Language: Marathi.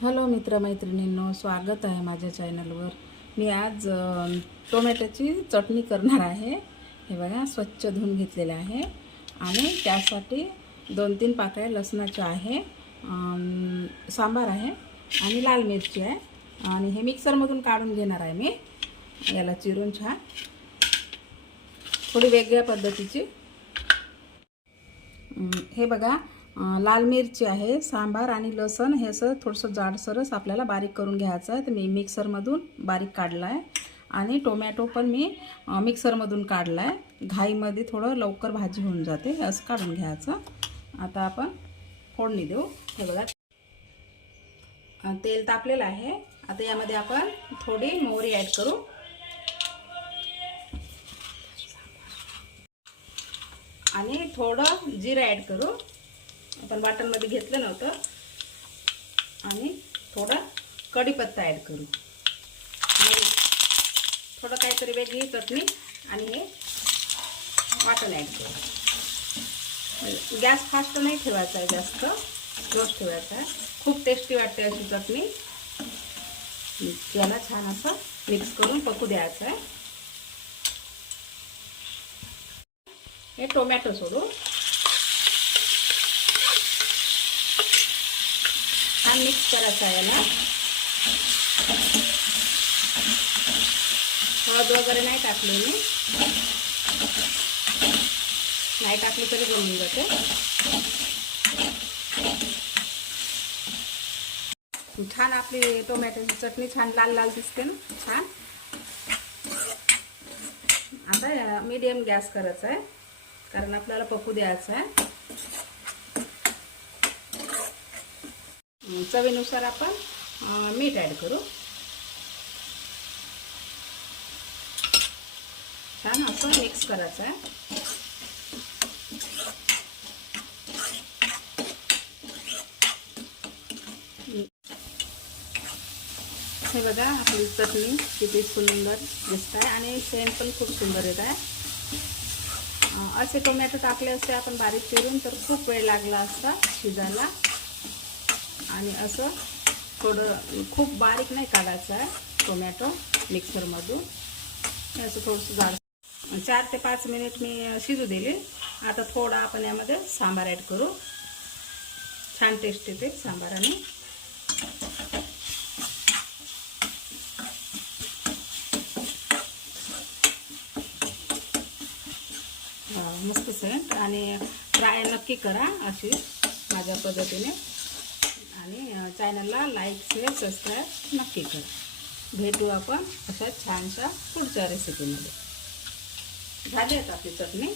हॅलो मित्रमैत्रिणींनो स्वागत आहे माझ्या चॅनलवर. मी आज टोमॅटोची चटणी करणार आहे. हे बघा स्वच्छ धुवून घेतलेले आहे. आणि त्यासाठी दोन तीन पाकळ्या लसणाच्या आहे सांबार आहे आणि लाल मिरची आहे. आणि हे मिक्सरमधून काढून घेणार आहे मी. याला चिरून छान. थोडी वेगळ्या पद्धतीची. हे बघा लाल मिरची आहे सांबार आणि लसण हे असं थोडंसं जाडसरच आपल्याला बारीक करून घ्यायचं आहे. तर मी मिक्सरमधून बारीक काढला आहे आणि टोमॅटो पण मी मिक्सरमधून काढला आहे घाईमध्ये थोडं लवकर भाजी होऊन जाते हे असं काढून घ्यायचं. आता आपण फोडणी देऊ. हे बघा. तेल तापलेलं आहे. आता यामध्ये आपण थोडी मोहरी ॲड करू. आणि थोडं जिरं ॲड करू. आपण वाटणमध्ये घेतलं नव्हतं. आणि थोडा कढीपत्ता ॲड करू. थोडं काहीतरी वेगळी चटणी आणि हे वाटण ॲड करू. म्हणजे गॅस फास्ट नाही ठेवायचा आहे जास्त. रोज ठेवायचा आहे. खूप टेस्टी वाटते अशी चटणी. याला छान असं मिक्स करून पकू द्यायचं आहे. हे टोमॅटो सोडू. मिक्स करायचा आहे याला. हळद वगैरे नाही टाकली मी. नाही टाकली तरी बनवून जाते. छान आपली टोमॅटोची चटणी छान लाल लाल दिसते ना छान. आता मीडियम गॅस करायचा आहे. कारण आपल्याला पकू द्यायचं आहे. चवीनुसार आपण मीठ ॲड करू. छान असं मिक्स करायचं आहे. हे बघा आपली चटणी किती सुंदर दिसत आहे आणि सेंट पण खूप सुंदर येत आहे. असे टोमॅटो टाकले असते आपण बारीक चिरून तर खूप वेळ लागला असता शिजायला. आणि असं थोडं खूप बारीक नाही काढायचं आहे टोमॅटो मिक्सरमधून. असं थोडंसं जाड चार ते पाच मिनिट मी शिजू दिली. आता थोडा आपण यामध्ये सांबार ॲड करू. छान टेस्ट येते सांबाराने हा, मस्त सेंट आणि ट्राय नक्की करा अशी माझ्या पद्धतीने. आणि चॅनलला लाईक शेअर सबस्क्राईब नक्की करा. भेटू आपण अशा छानशा पुढच्या रेसिपीमध्ये झाली आहेत आपली चटणी.